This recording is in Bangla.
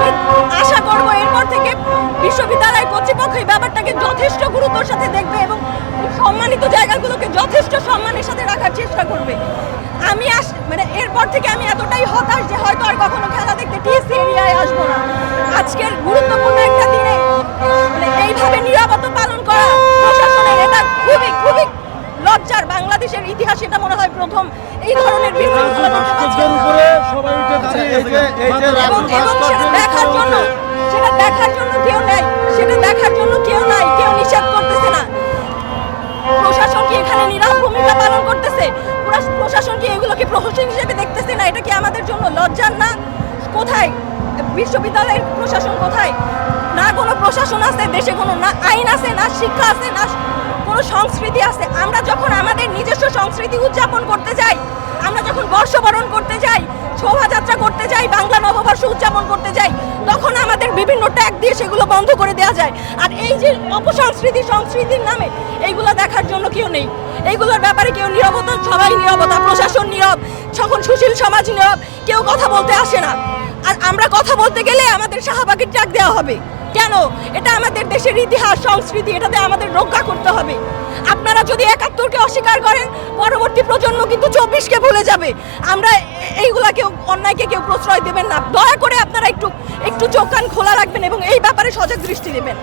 আমি আশা করব এরপর থেকে বিশ্ববিদ্যালয় কর্তৃপক্ষ এই ব্যাপারটাকে যথেষ্ট গুরুত্বের সাথে দেখবে এবং সম্মানিত জায়গাগুলোকে যথেষ্ট সম্মানের সাথে রাখার চেষ্টা করবে। আমি মানে এরপর থেকে আমি এতটাই হতাশ যে হয়তো আর কখনো খেলা দেখতে টিএসসি এরিয়ায় আসবো না। আজকের গুরুত্বপূর্ণ একটা দিনে মানে এইভাবে নীরবতা পালন করা প্রশাসনের এটা খুবই খুবই লজ্জার। বাংলাদেশের ইতিহাসে এটা মনে হয় প্রথম এই ধরনের বিশৃঙ্খলা দেখতে পাচ্ছি। এবং সেটা দেখার জন্য কেউ নেই, সেটা দেখার জন্য কেউ নাই, কেউ নিষেধ করতেছে না। প্রশাসন কি এখানে নীরব ভূমিকা পালন করতেছে? প্রশাসন কি এগুলোকে প্রহসন হিসেবে দেখতেছে না? এটা কি আমাদের জন্য লজ্জার না? কোথায় বিশ্ববিদ্যালয়ের প্রশাসন? কোথায়? না কোনো প্রশাসন আছে দেশে, কোনো না আইন আছে, না শিক্ষা আছে, না কোনো সংস্কৃতি আছে। আমরা যখন আমাদের নিজস্ব সংস্কৃতি উদযাপন করতে যাই, আমরা যখন বর্ষবরণ করতে যাই, শোভাযাত্রা করতে যাই, বাংলা নববর্ষ উদযাপন করতে যাই, তখন আমাদের বিভিন্ন ট্যাগ দিয়ে সেগুলো বন্ধ করে দেওয়া যায়। আর এই যে সংস্কৃতির নামে এইগুলো দেখার জন্য কেউ নেই, এইগুলোর ব্যাপারে কেউ নীরবতা, সবাই নীরবতা, প্রশাসন নীরব, তখন সুশীল সমাজ নীরব, কেউ কথা বলতে আসে না। আর আমরা কথা বলতে গেলে আমাদের শাহবাগের ট্যাগ দেওয়া হবে কেন? এটা আমাদের দেশের ইতিহাস, সংস্কৃতি, এটাতে আমাদের রক্ষা করতে হবে। আপনারা যদি ৭১কে অস্বীকার করেন, পরবর্তী প্রজন্ম কিন্তু ২৪কে ভুলে যাবে। আমরা এইগুলা কেউ অন্যায়কে কেউ প্রশ্রয় দেবেন না। দয়া করে আপনারা একটু চোখ কান খোলা রাখবেন এবং এই ব্যাপারে সজাগ দৃষ্টি দেবেন।